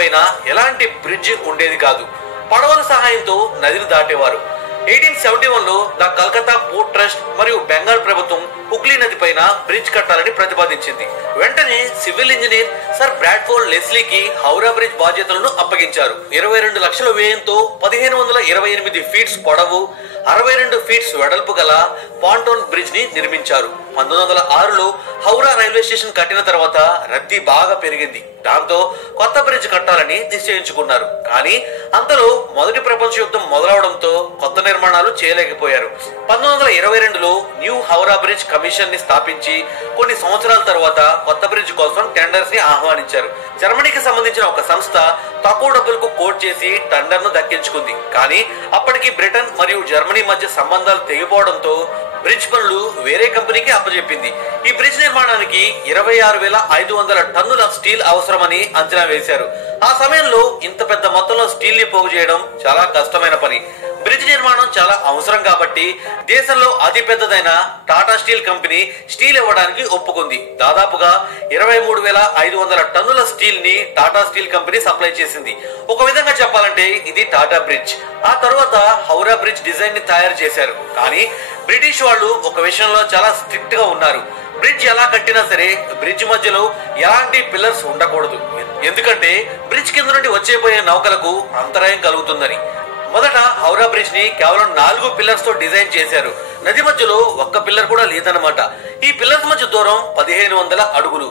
పైన ఎలాంటి బ్రిడ్జ్ ఉండేది కాదు. పడవల సహాయంతో నదిని దాటేవారు. 1871లో ద కలకత్తా పోర్ట్ ట్రస్ట్ మరియు బెంగాల్ ప్రభుత్వం హుగ్లీ నది పైన బ్రిడ్జ్ కట్టాలని ప్రతిపాదించింది. వెంటనే సివిల్ ఇంజనీర్ సర్ బ్రాడ్ఫోర్డ్ లెస్లీకి హౌరా బ్రిడ్జ్ బాధ్యతలను అప్పగించారు. 22 లక్షల వ్యయంతో 1528 ఫీట్స్ పొడవు, 62 ఫీట్స్ వెడల్పు గల పాంటోన్ బ్రిడ్జ్ ని నిర్మించారు. 1906లో హౌరా రైల్వే స్టేషన్ కట్టిన తర్వాత రద్దీ బాగా పెరిగింది. దాంతో కొత్త బ్రిడ్జ్ కట్టాలని నిశ్చయించుకున్నారు. కానీ అంతలో మొదటి ప్రపంచ యుద్ధం మొదలవడంతో కొత్త నిర్మాణాలు చేయలేకపోయారు. 1922లో న్యూ హౌరా బ్రిడ్జ్ కమిషన్ ని స్థాపించి కొన్ని సంవత్సరాల తర్వాత కొత్త బ్రిడ్జ్ కోసం టెండర్స్ ని ఆహ్వానించారు. జర్మనీకి సంబంధించిన ఒక సంస్థ తక్కువ డబ్బులకు కోట్ చేసి టెండర్ ను దక్కించుకుంది. కానీ అప్పటికి బ్రిటన్ మరియు జర్మనీ మధ్య సంబంధాలు తెగిపోవడంతో బ్రిడ్జ్ పనులు వేరే కంపెనీకి అప్పచెప్పింది. ఈ బ్రిడ్జ్ నిర్మాణానికి 26,500 టన్నుల స్టీల్ అవసరమని అంచనా వేశారు. ఆ సమయంలో ఇంత పెద్ద మొత్తంలో స్టీల్ ని పోగు చేయడం చాలా కష్టమైన పని. బ్రిడ్జ్ నిర్మాణం చాలా అవసరం కాబట్టి దేశంలో అతి పెద్దదైన టాటా స్టీల్ కంపెనీ స్టీల్ ఇవ్వడానికి ఒప్పుకుంది. దాదాపుగా 23,500 టన్నుల స్టీల్ ని టాటా స్టీల్ కంపెనీ సప్లై చేసింది. ఒక విధంగా చెప్పాలంటే ఇది టాటా బ్రిడ్జ్. ఆ తర్వాత హౌరా బ్రిడ్జ్ డిజైన్ ని తయారు చేశారు. కానీ బ్రిటిష్ వాళ్ళు ఒక విషయంలో చాలా స్ట్రిక్ట్ గా ఉన్నారు. బ్రిడ్జ్ ఎలా కట్టినా సరే బ్రిడ్జ్ మధ్యలో ఎలాంటి పిల్లర్స్ ఉండకూడదు. ఎందుకంటే బ్రిడ్జ్ కింద నుండి వచ్చేపోయే నౌకలకు అంతరాయం కలుగుతుందని. మొదట హౌరా బ్రిడ్జ్ ని కేవలం 4 పిల్లర్స్ తో డిజైన్ చేశారు. నది మధ్యలో ఒక్క పిల్లర్ కూడా లేదన్నమాట. ఈ పిల్లర్స్ మధ్య దూరం 1500 అడుగులు.